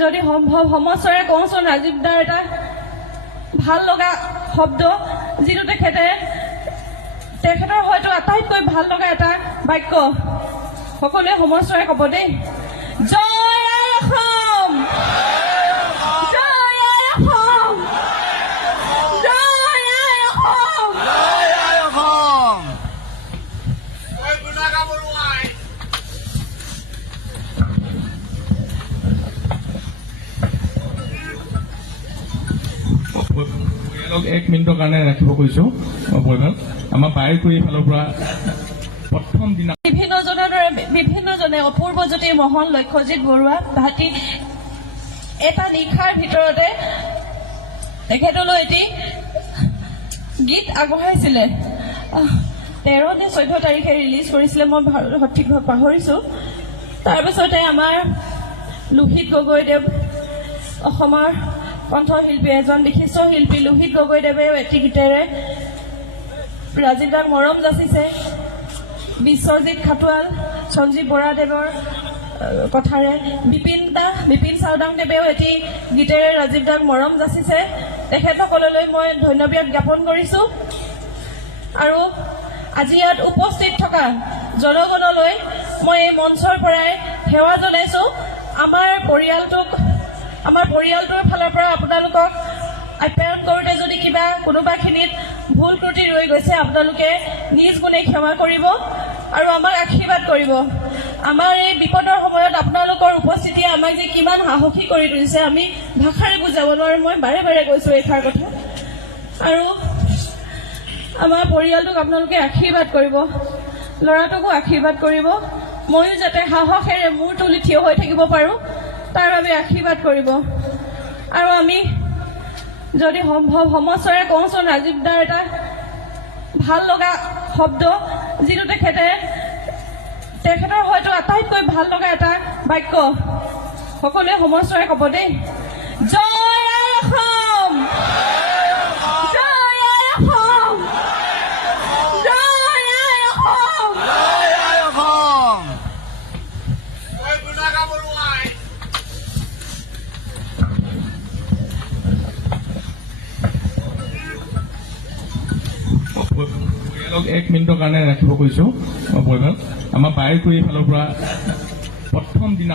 যদি সম্ভৱ সমস্যাৰে কওঁচোন ৰাজীৱ দাৰ এটা ভাল লগা শব্দ যিটো তেখেতৰ হয়তো আটাইতকৈ ভাল লগা এটা বাক্য সকলোৱে সমস্যাৰে ক'ব দেই। জয় আই অসম, জয় আই অসম, জয় আই অসম, জয় আই অসম। পৰিয়ালক 1 মিনিটৰ কাৰণে ৰাখিব কৈছো। পৰিয়াল আমাৰ বাইকুৰি ফালৰ পৰা প্ৰথম দিনা বিভিন্নজনে অপূৰ্বজ্যোতি মোহন, লক্ষ্যজিৎ বৰুৱা ভাটি এটা নিশাৰ ভিতৰতে তেখেতলৈ এটি গীত আগবঢ়াইছিলে। 13 নে 14 তাৰিখে ৰিলিজ কৰিছিলে, মই সঠিকভাৱে পাহৰিছো। তাৰপিছতে আমাৰ লোহিত গগৈদেৱ, অসমৰ কণ্ঠশিল্পী, এজন বিশিষ্ট শিল্পী লোহিত গগৈদেৱেও এটি গীতেৰে ৰাজীৱ দাক মৰম যাচিছে। বিশ্বজিৎ খাটোৱাল, সঞ্জীৱ বৰাদেৱৰ কথাৰে বিপিন চাওদাংদেৱেও এটি গীতেৰে ৰাজীৱ দাক মৰম যাচিছে। তেখেতসকললৈ মই ধন্যবাদ জ্ঞাপন কৰিছোঁ। আৰু আজি ইয়াত উপস্থিত থকা জনগণলৈ মই এই মঞ্চৰ পৰাই সেৱা জনাইছোঁ। আমাৰ পৰিয়ালটোৰ ফালৰ পৰা আপোনালোকক আপ্যায়ন কৰোঁতে যদি কোনোবাখিনিত ভুল ত্ৰুটি ৰৈ গৈছে, আপোনালোকে নিজ গুণে ক্ষমা কৰিব আৰু আমাক আশীৰ্বাদ কৰিব। আমাৰ এই বিপদৰ সময়ত আপোনালোকৰ উপস্থিতিয়ে আমাক যে কিমান সাহসী কৰি তুলিছে আমি ভাষাৰে বুজাব নোৱাৰো। মই বাৰে বাৰে কৈছোঁ এইষাৰ কথা। আৰু আমাৰ পৰিয়ালটোক আপোনালোকে আশীৰ্বাদ কৰিব, ল'ৰাটোকো আশীৰ্বাদ কৰিব। ময়ো যাতে সাহসেৰে মূৰ তুলি থিয় হৈ থাকিব পাৰোঁ তাৰ বাবে আশীৰ্বাদ কৰিব। আৰু আমি যদি সম্ভৱ সমস্যাৰে কওঁচোন ৰাজীৱ দাৰ এটা ভাল লগা শব্দ যিটো তেখেতৰ হয়তো আটাইতকৈ ভাল লগা এটা বাক্য সকলোৱে সমস্যাৰে ক'ব দেই। জয় আই অসম, জয় আই অসম, জয় আই অসম, জয় আই অসম। পৰিয়ালক 1 মিনিটৰ কাৰণে ৰাখিব কৈছো। পৰিয়াল আমাৰ বাইকুৰি ফালৰ পৰা প্ৰথম দিনা